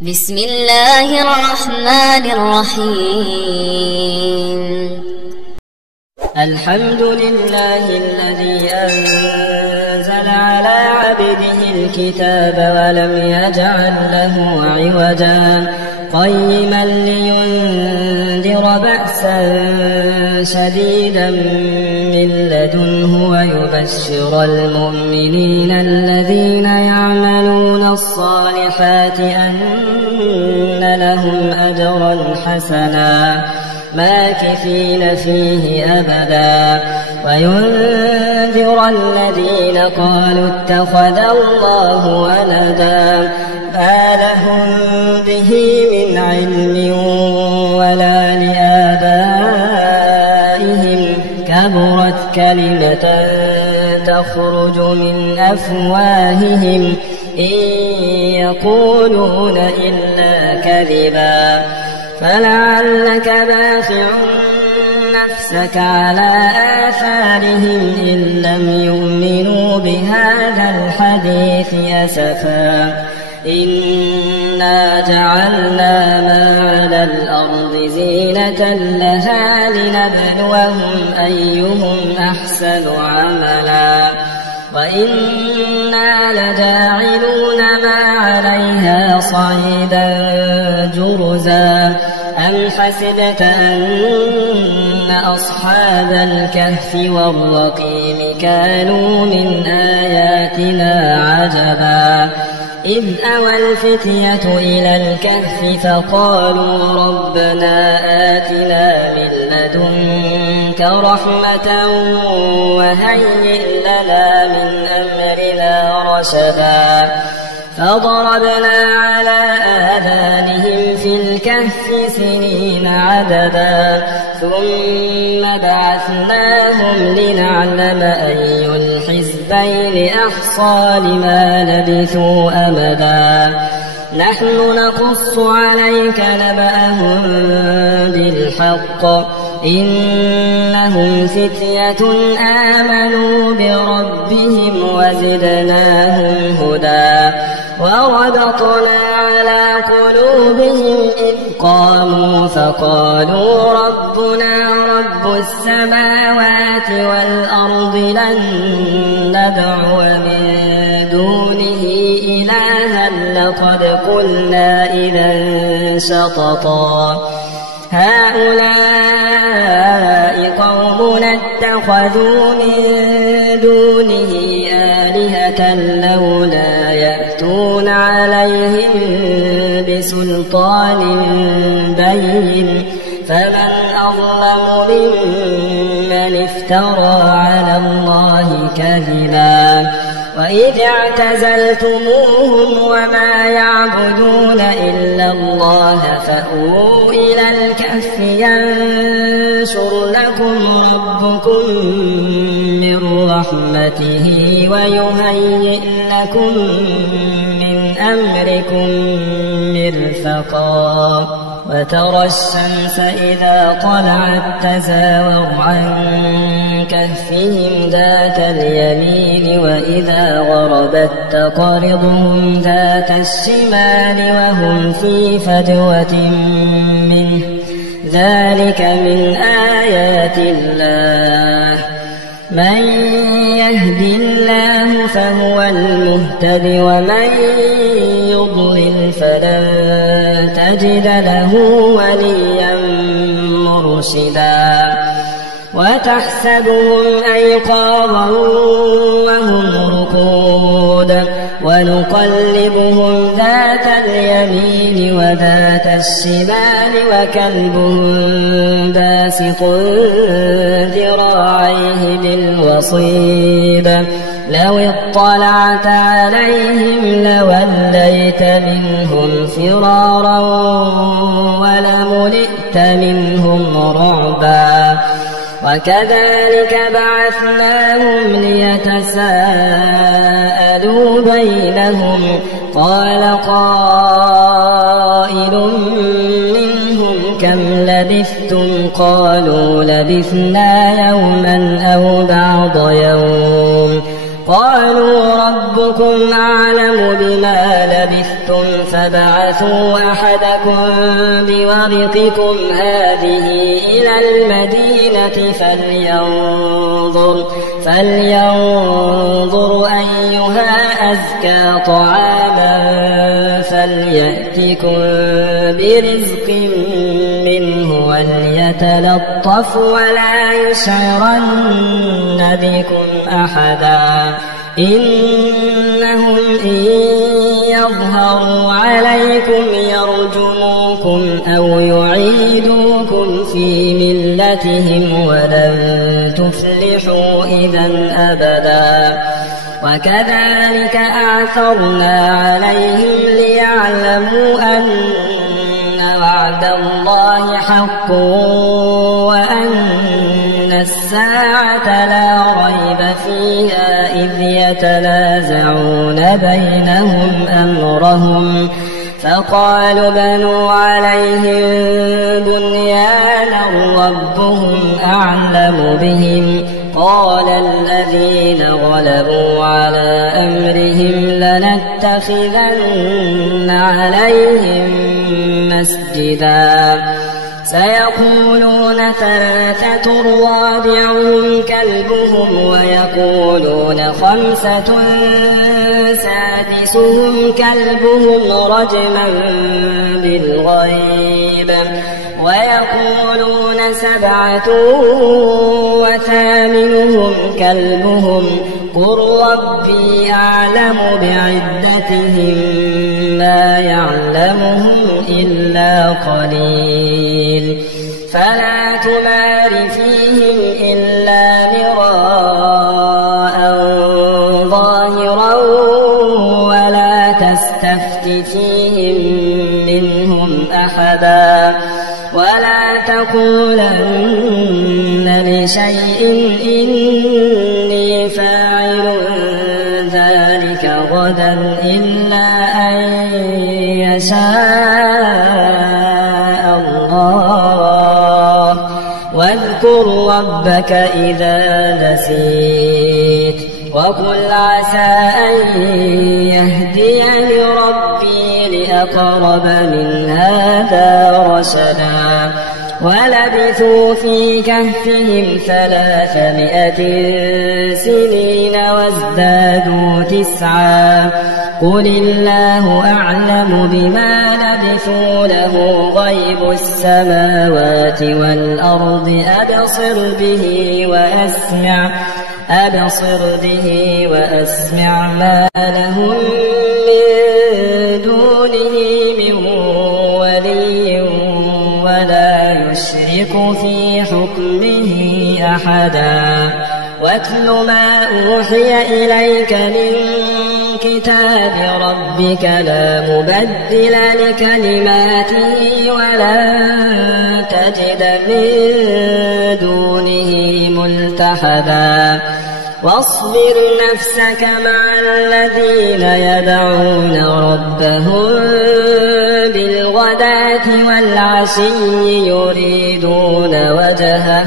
بسم الله الرحمن الرحيم. الحمد لله الذي أنزل على عبده الكتاب ولم يجعل له عوجا قيما لينذر بأسا شديدا من لدنه ويبشر المؤمنين الذين يعملون الصالحات أن لهم أجرا حسنا ماكثين فيه أبدا وينذر الذين قالوا اتخذ الله ولدا ما لهم به من علم ولا لآبائهم كبرت كلمة تخرج من أفواههم إن يقولون إلا كذبا فلعلك باخع نفسك على آثارهم إن لم يؤمنوا بهذا الحديث أسفا إنا جعلنا ما على الأرض زينة لها لنبلوهم أيهم أحسن عملا وإنا لجاعلون ما عليها صعيدا جرزا أم حسبت أن أصحاب الكهف والرقيم كانوا من آياتنا عجبا إذ أوى الفتية إلى الكهف فقالوا ربنا آتنا من لدنك رحمة وهيئ لنا من أمرنا رشدا فضربنا على آذانهم في الكهف سنين عددا ثم بعثناهم لنعلم أي الحزبين أحصى لما لبثوا أمدا نحن نقص عليك نبأهم بالحق إنهم فتية آمنوا بربهم وزدناهم هدى وربطنا على قلوبهم إذ قاموا فقالوا ربنا رب السماوات والأرض لن ندعو من دونه إلها لقد قلنا إذا شططا هؤلاء قومنا اتخذوا من دونه آلهة لولا يأتون عليهم بسلطان بين فمن أظلم ممن افترى على الله كذبا وإذ اعتزلتموهم وما يعبدون إلا الله فأووا إلى الكهف ينشر لكم ربكم من رحمته ويهيئ لكم من أمركم مرفقا وترى الشمس إذا طلعت تزاور عن كهفهم ذات اليمين وإذا غربت تقرضهم ذات الشمال وهم في فجوة منه ذلك من آيات الله من يهد الله فهو المهتد ومن يضلل فلن تجد له وليا مرشدا وتحسبهم أيقاظا وهم رقود ونقلبهم ذات اليمين وذات الشمال وكلبهم باسط ذراعيه بالوصيد لو اطلعت عليهم لوليت منهم فرارا ولملئت منهم رعبا وكذلك بعثناهم ليتساءلوا بينهم قال قائل منهم كم لبثتم قالوا لبثنا يوما أو بعض يوم قالوا رب ربكم أعلم بما لبثتم فابعثوا أحدكم بورقكم هذه إلى المدينة فلينظر أيها أزكى طعاما فليأتكم برزق منه وليتلطف ولا يشعرن بكم أحدا إنهم إن يظهروا عليكم يرجموكم أو يعيدوكم في ملتهم ولن تفلحوا إذا أبدا وكذلك أعثرنا عليهم ليعلموا أن وعد الله حق وأن الساعة لا ريب فيها إذ يتنازعون بينهم أمرهم فقالوا بنوا عليهم بنيانا ربهم أعلم بهم قال الذين غلبوا على أمرهم لنتخذن عليهم مسجدا سيقولون ثلاثة رابعهم كلبهم ويقولون خمسة سادسهم كلبهم رجما بالغيب ويقولون سبعة وثامنهم كلبهم قل ربي أعلم بعدتهم ما يعلمهم إلا قليل فلا تمار فيهم إلا مراء ظاهرا ولا تستفت فيهم منهم أحدا ولا تقولن لشيء إني فاعل ذلك غدا إلا أن يشاء الله واذكر ربك إذا نسيت وقل عسى أن يهديني ربي لأقرب من هذا رشدا ولبثوا في كهفهم 300 سنين وازدادوا 9 قل الله أعلم بما لبثوا له غيب السماوات والأرض أبصر به وأسمع ما لهم من دونه من ولي ولا يشرك في حكمه أحدا واتل ما أوحي إليك من كتاب ربك لا مبدل لكلماته ولن تجد من دونه ملتحدا واصبر نفسك مع الذين يدعون ربهم بالغداة والعشي يريدون وجهه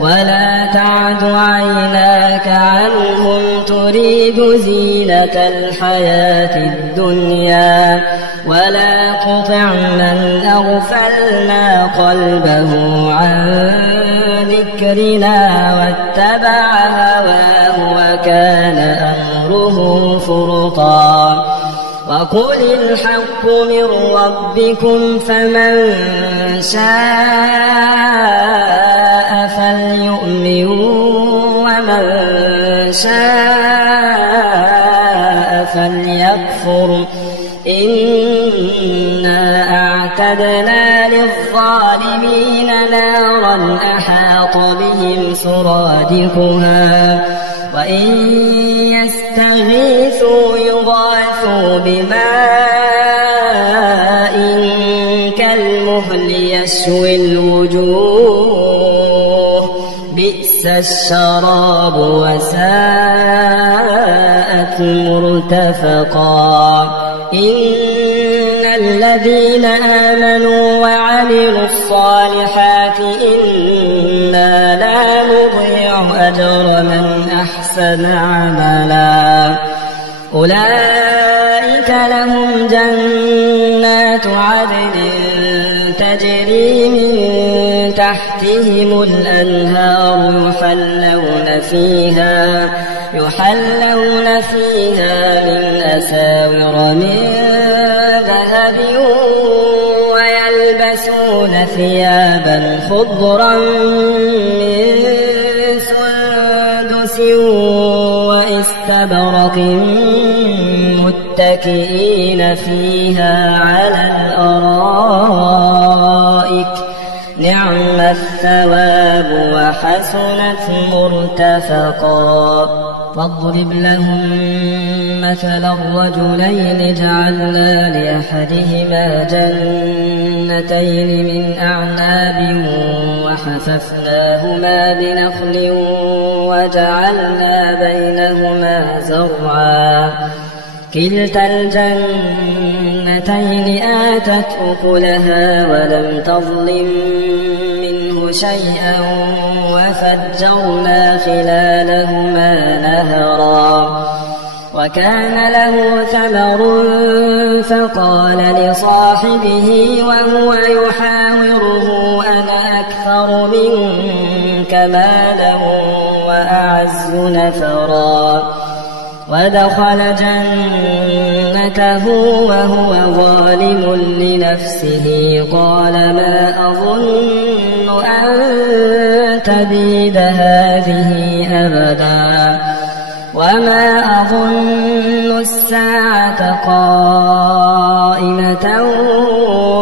ولا تعد عيناك عنهم تريد زينة الحياة الدنيا ولا تطع من أغفلنا قلبه عن ذكرنا واتبع هواه وكان أمره فرطا وقل الحق من ربكم فمن شاء فليؤمن ومن شاء فليكفر إنا أعتدنا للظالمين نارا أحاط بهم سرادقها وإن يستغيثوا يغاثوا بماء كالمهل يشوي الوجوه بئس الشراب وساءت مرتفقا إن الذين آمنوا وعملوا الصالحات إنا لا نضيع أجر من أحسن عملا أولئك لهم جنات عدن تجري من تحتهم الأنهار يحلون فيها من أساور من ذهب ويلبسون ثيابا خضرا من سندس واستبرق متكئين فيها على الأرائك نعم الثواب وحسنت مرتفقا واضرب لهم مثل الرجلين جعلنا لأحدهما جنتين من أعناب وحففناهما بنخل وجعلنا بينهما زرعا كلتا الجنتين آتت أكلها ولم تظلم منه شيئا وفجرنا خلالهما نهرا وكان له ثمر فقال لصاحبه وهو يحاوره أنا أكثر منك مالا وأعز نفرا ودخل جنته وهو ظالم لنفسه قال ما أظن أن تبيد هذه أبدا وما أظن الساعة قائمة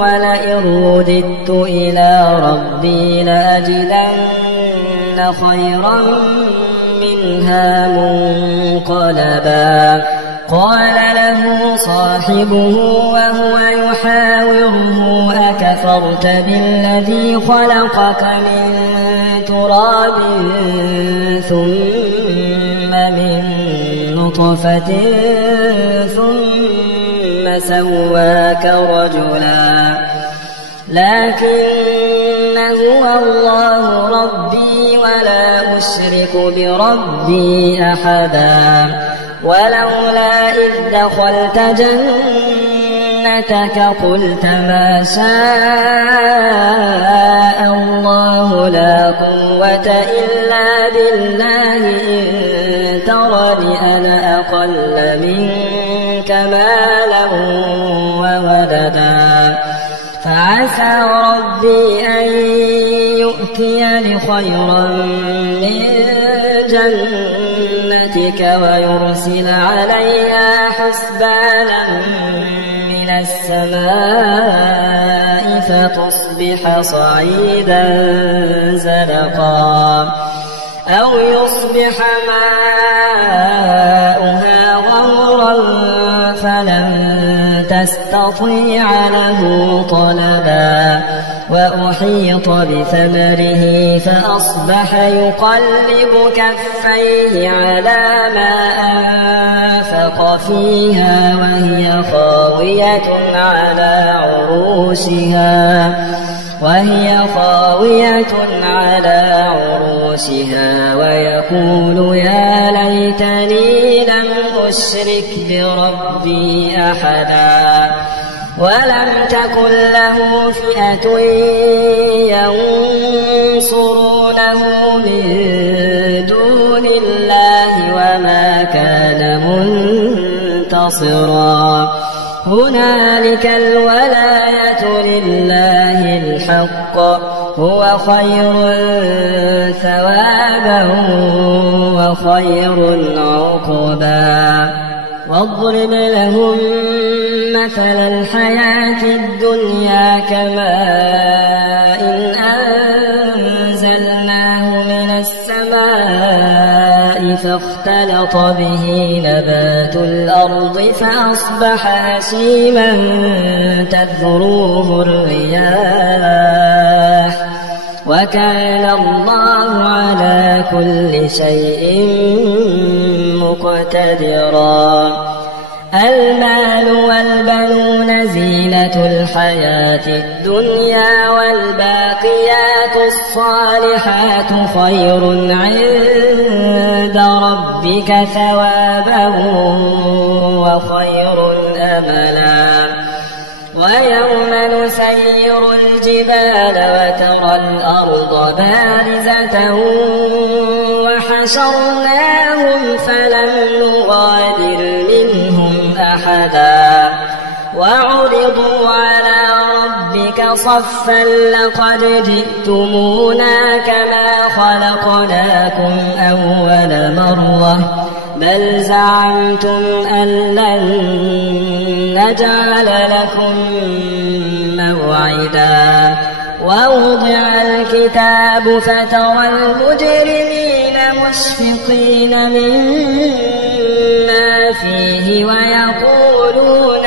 ولئن رددت إلى ربي لأجدن خيرا منها منقلبا قال له صاحبه وهو يحاوره أكفرت بالذي خلقك من تراب ثم من نطفة ثم سواك رجلا لكن هو الله ربي ولا أشرك بربي أحدا ولولا إذ دخلت جنتك قلت ما شاء الله لا قوة إلا بالله إن ترني أنا أقل منك مالا وولدا فعسى ربي أن يؤتيني خيرا من جنتك ويرسل عليها حسبانا من السماء فتصبح صعيدا زلقا أو يصبح ماؤها غورا فلن تستطيع له طلبا وأحيط بثمره فأصبح يقلب كفيه على ما أنفق فيها وهي خاوية على عروشها ويقول يا ليتني لم أشرك بربي أحدا ولم تكن له فئة ينصرونه من دون الله وما كان منتصرا هنالك الولاية لله الحق هو خير ثوابا وخير عقبا واضرب لهم مثل الحياة الدنيا كماء أنزلناه من السماء فاختلط به نبات الأرض فأصبح هشيما تذروه الرياح وكان الله على كل شيء مقتدرا المال والبنون زينة الحياة الدنيا والباقيات الصالحات خير عند ربك ثوابا وخير أملا ويوم نسير الجبال وترى الأرض بارزة وحشرناهم فلم نغادر منهم أحدا وعرضوا على ربك صفا لقد جئتمونا كما خلقناكم أول مرة بل زعمتم أن لن نجعل لكم موعدا ووضع الكتاب فترى المجرمين مشفقين مما فيه ويقولون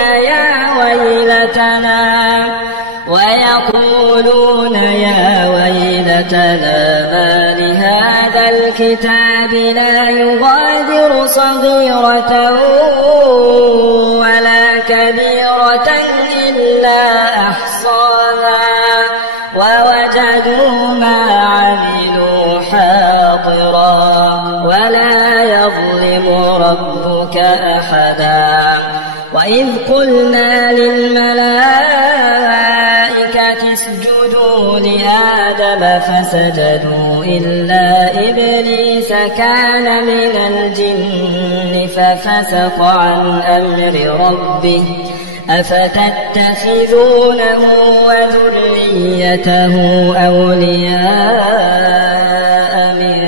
يا ويلتنا ما لهذا الكتاب لا يغادر صغيرة ولا كبيرة إلا أحصاها ووجدوا ما عملوا حاضرا ولا يظلم ربك أحدا وإذ قلنا للملائكة اسجدوا لآدم فسجدوا إلا إبليس كان من الجن ففسق عن أمر ربه أفتتخذونه وذريته أولياء من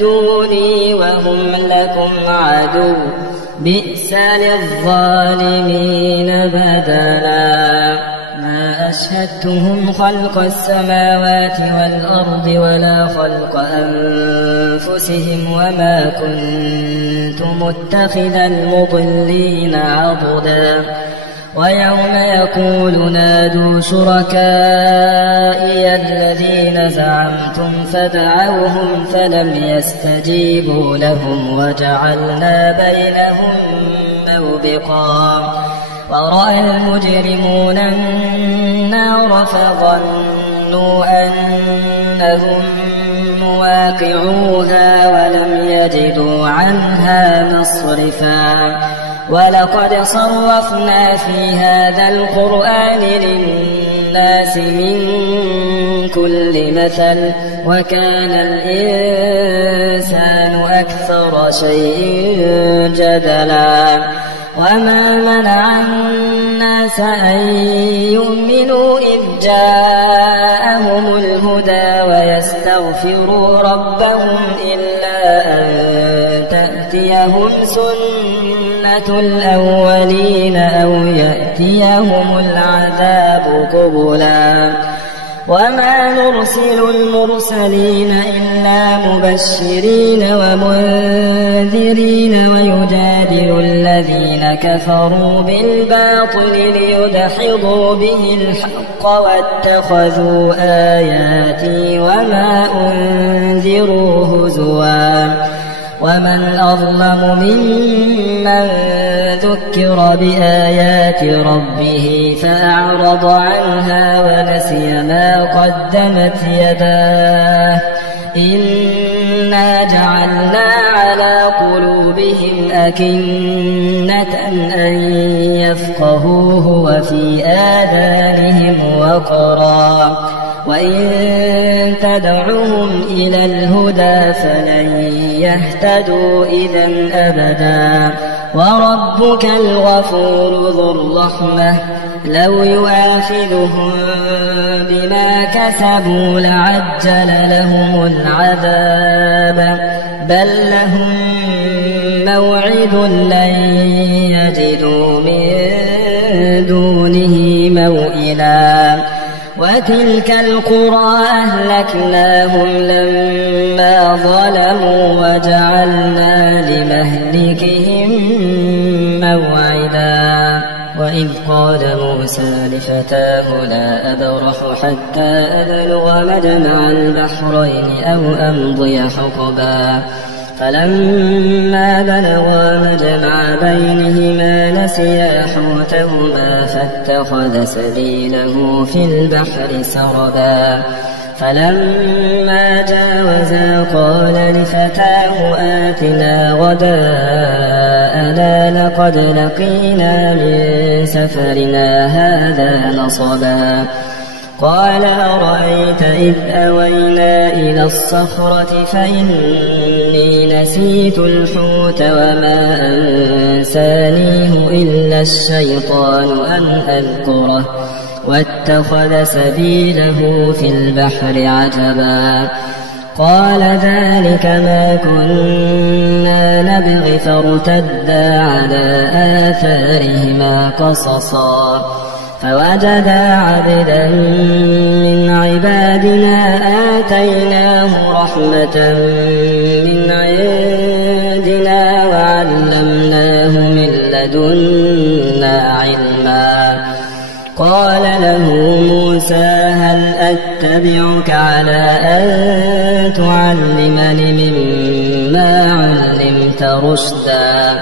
دوني وهم لكم عدو بئس للظالمين بدلا ما أشهدتهم خلق السماوات والأرض ولا خلق أنفسهم وما كنت متخذ المضلين عضدا ويوم يقول نادوا شركائي الذين زعمتم فدعوهم فلم يستجيبوا لهم وجعلنا بينهم موبقا ورأى المجرمون النار فظنوا أنهم مواقعوها ولم يجدوا عنها مصرفا ولقد صرفنا في هذا القرآن للناس من كل مثل وكان الإنسان أكثر شيء جدلا وما منع الناس أن يؤمنوا إذ جاءهم الهدى ويستغفروا ربهم إلا أن تأتيهم سنة الأولين أو يأتيهم العذاب قبلا وما نرسل المرسلين إلا مبشرين ومنذرين ويجادل الذين كفروا بالباطل ليدحضوا به الحق واتخذوا آياتي وما أنذروا هزوا ومن أظلم ممن ذكر بآيات ربه فأعرض عنها ونسي ما قدمت يداه إنا جعلنا على قلوبهم أكنة أن يفقهوه وفي آذانهم وقرا وإن تدعوهم إلى الهدى فلن يهتدوا إذا أبدا وربك الغفور ذو الرحمة لو يؤاخذهم بما كسبوا لعجل لهم العذاب بل لهم موعد لن يجدوا من دونه موئلا وتلك القرى أهلكناهم لما ظلموا وجعلنا لمهلكهم موعدا وإذ قال موسى لفتاه لا أبرح حتى أبلغ مجمع البحرين أو أمضي حقبا فلما بلغا مجمع بينهما نسيا حوتهما فاتخذ سبيله في البحر سربا فلما جاوزا قال لفتاه آتنا غداءنا لقد لقينا من سفرنا هذا نصبا قال أرأيت إذ أوينا إلى الصخرة فإني نسيت الحوت وما أنسانيه إلا الشيطان أن أذكره واتخذ سبيله في البحر عجبا قال ذلك ما كنا نبغي فارتدا على آثارهما قصصا فوجدا عبدا من عبادنا آتيناه رحمة من عندنا وعلمناه من لدنا علما قال له موسى هل أتبعك على أن تعلمني مما علمت رشدا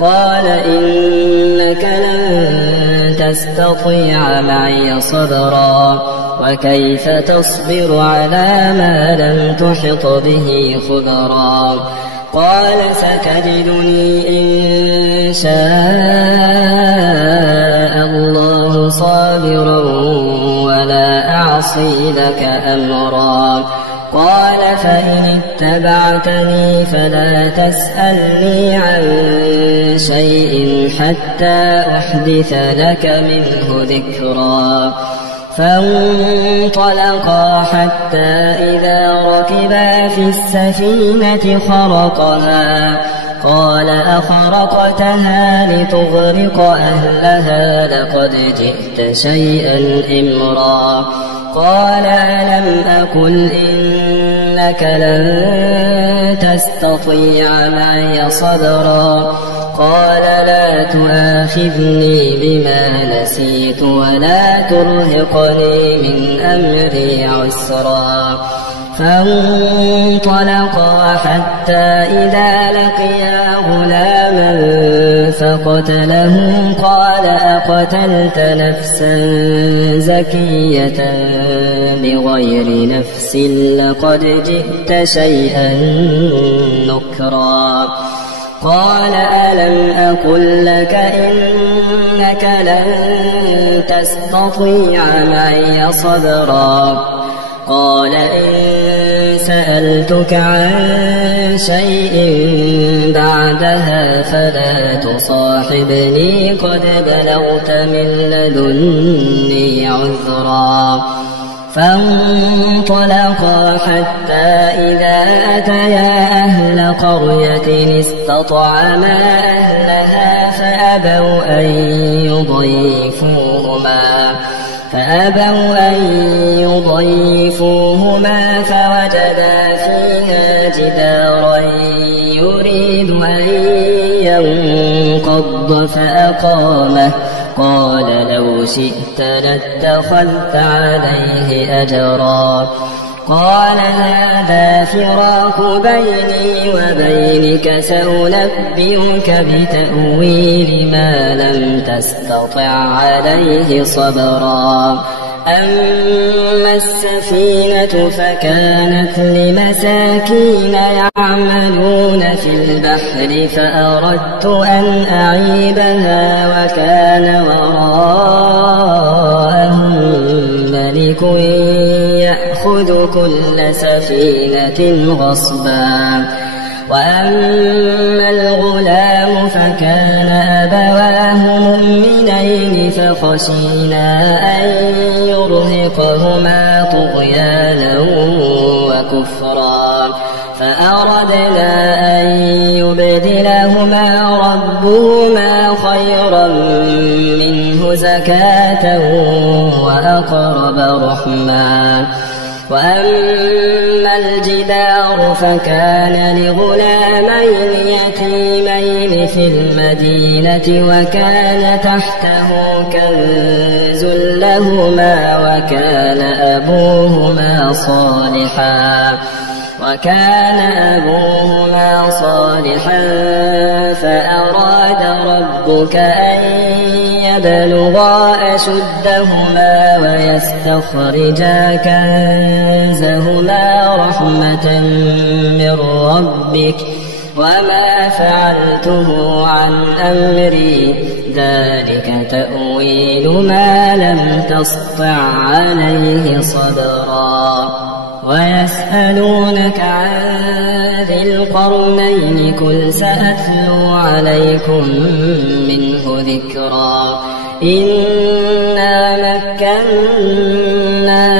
قال إنك لن تستطيع معي صبرا وكيف تصبر على ما لم تحط به خبرا قال ستجدني إن شاء الله صابرا ولا أعصي لك أمرا قال فإن اتبعتني فلا تسألني عن شيء حتى أحدث لك منه ذكرا فانطلقا حتى إذا ركبا في السفينة خرقها قال أخرقتها لتغرق أهلها لقد جئت شيئا إمرا قال ألم أقل إنك لن تستطيع معي صبرا قال لا تؤاخذني بما نسيت ولا ترهقني من أمري عسرا فانطلقا حتى إذا لقيا غلاما فقتله قال أقتلت نفسا زكية بغير نفس لقد جئت شيئا نكرا قال ألم أقل لك إنك لن تستطيع معي صبرا قال إن سألتك عن شيء بعدها فلا تصاحبني قد بلغت من لدني عذرا فانطلقا حتى إذا أتيا أهل قرية استطعما أهلها فأبوا أن يضيفوهما فوجدا فيها جدارا يريد أن ينقض فأقامه قال لو شئت لاتخذت عليه أجرا قال هذا فراق بيني وبينك سأنبئك بتأويل ما لم تستطع عليه صبرا أما السفينة فكانت لمساكين يعملون في البحر فأردت أن أعيبها وكان وراءهم ملك يأخذ كل سفينة غصبا وأما الغلام فكان أبواه مؤمنين فخشينا أن يرهقهما طغيانا وكفرا فأردنا أن يبدلهما ربهما خيرا منه زكاة وأقرب رحما وأما الجدار فكان لغلامين يتيمين في المدينة وكان تحته كنز لهما وكان أبوهما صالحا وكان أبوهما صالحا فأراد ربك أن يبلغا أشدهما ويستخرجا كنزهما رحمة من ربك وما فعلته عن أمري ذلك تأويل ما لم تسطع عليه صبرا ويسألونك عن ذي القرنين قل سأتلو عليكم منه ذكرا إنا مكنا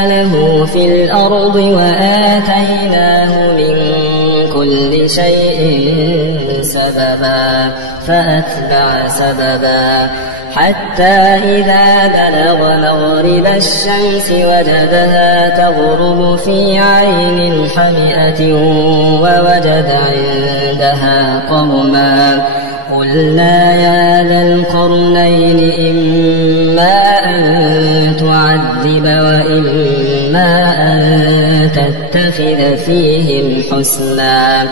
له في الأرض وآتيناه من كل شيء سببا فأتبع سببا حتى إذا بلغ مغرب الشمس وجدها تغرب في عين حمئة ووجد عندها قوما قلنا يا ذا القرنين إما أن تعذب وإما أن تتخذ فيهم حسنا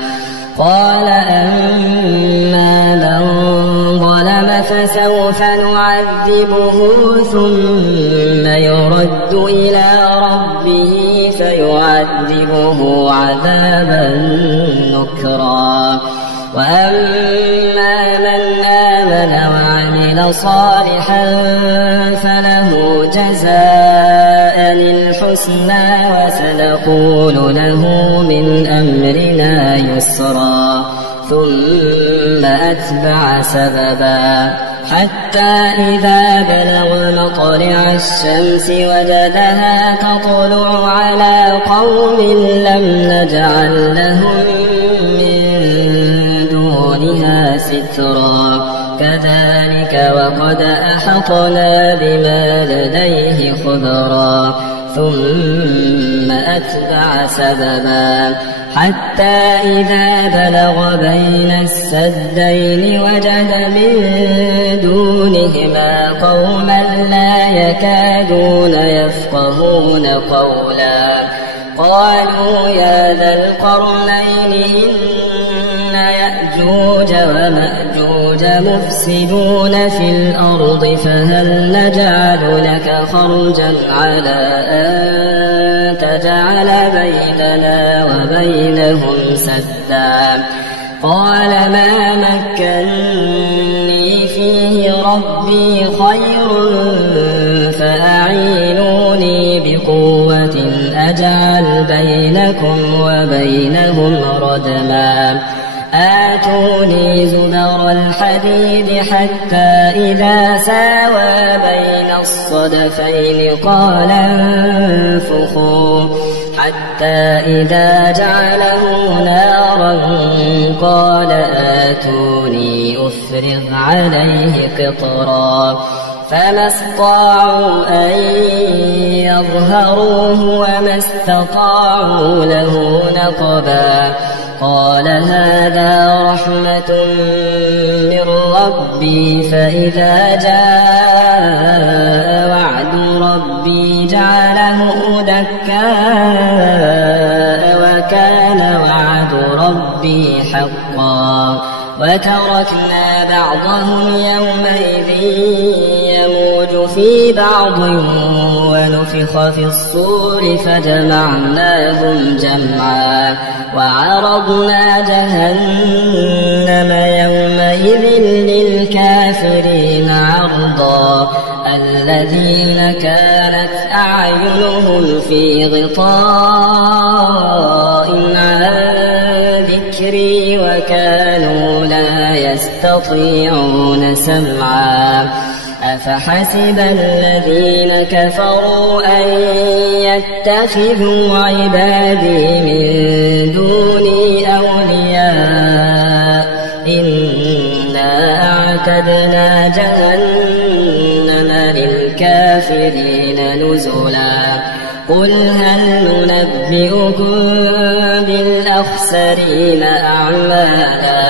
قال أما من ظلم فسوف نعذبه ثم يرد إلى ربه فيعذبه عذابا نكرا وأما من آمن وعمل صالحا فله جزاء الحسنى وسنقول له من أمرنا يسرا ثم أتبع سببا حتى إذا بلغ مطلع الشمس وجدها تطلع على قوم لم نجعل لهم من دونها سترا كذلك وقد أحطنا بما لديه خبرا ثم أتبع سببا حتى إذا بلغ بين السدين وجد من دونهما قوما لا يكادون يفقهون قولا قالوا يا ذا القرنين إن يأجوج ومأجوج مفسدون في الأرض فهل نجعل لك خرجا على أن تجعل بيننا وبينهم سدا قال ما مكني فيه ربي خير فأعينوني بقوة أجعل بينكم وبينهم ردما آتوني زبر الحديد حتى إذا ساوى بين الصدفين قال انفخوا حتى إذا جعله نارا قال آتوني أفرغ عليه قطرا فما استطاعوا أن يظهروه وما استطاعوا له نقبا قال هذا رحمة من ربي فإذا جاء وعد ربي جعله دكاء وكان وعد ربي حقا وتركنا بعضهم يومئذ يموج في بعض ونفخ في الصور فجمعناهم جمعا وعرضنا جهنم يومئذ للكافرين عرضا الذين كانت أعينهم في غطاء عن ذكري وكانوا لا يستطيعون سمعا أفحسب الذين كفروا أن يتخذوا عبادي من دوني أولياء إنا أعتدنا جهنم للكافرين نزلا قل هل ننبئكم بالأخسرين أعمالا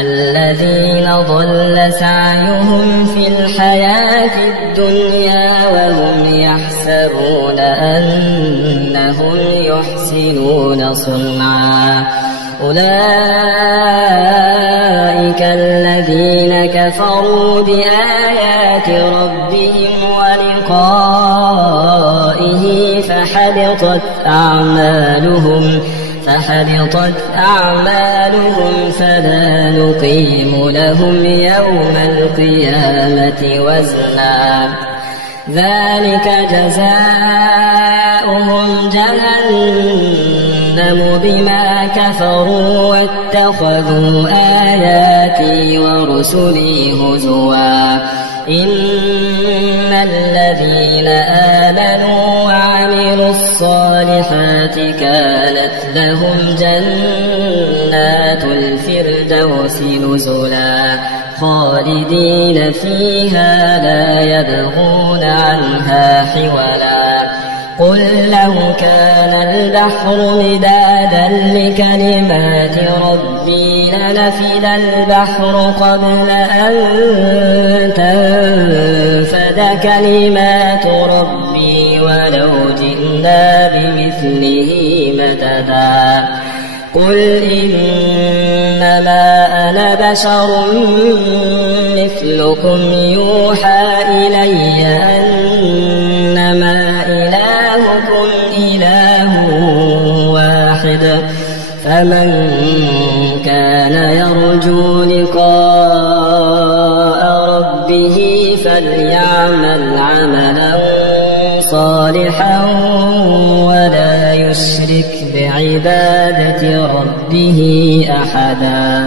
الذين ضل سعيهم في الحياة الدنيا وهم يحسبون أنهم يحسنون صنعا أولئك الذين كفروا بآيات ربهم ولقائه فحبطت أعمالهم فلا نقيم لهم يوم القيامة وزنا ذلك جزاؤهم جهنم بما كفروا واتخذوا آياتي ورسلي هزوا إن الذين آمنوا وعملوا الصالحات كانت لهم جنات الفردوس نزلا خالدين فيها لا يبغون عنها حولا قل لو كان البحر مدادا لكلمات ربي لنفد البحر قبل أن تنفد كلمات ربي ولو جئنا بمثله مددا قل إنما أنا بشر مثلكم يوحى إلي أنما إلهكم إله واحد فمن كان يرجو لقاء ربه فليعمل عملا صالحا ولا يشرك بعبادة ربه أحدا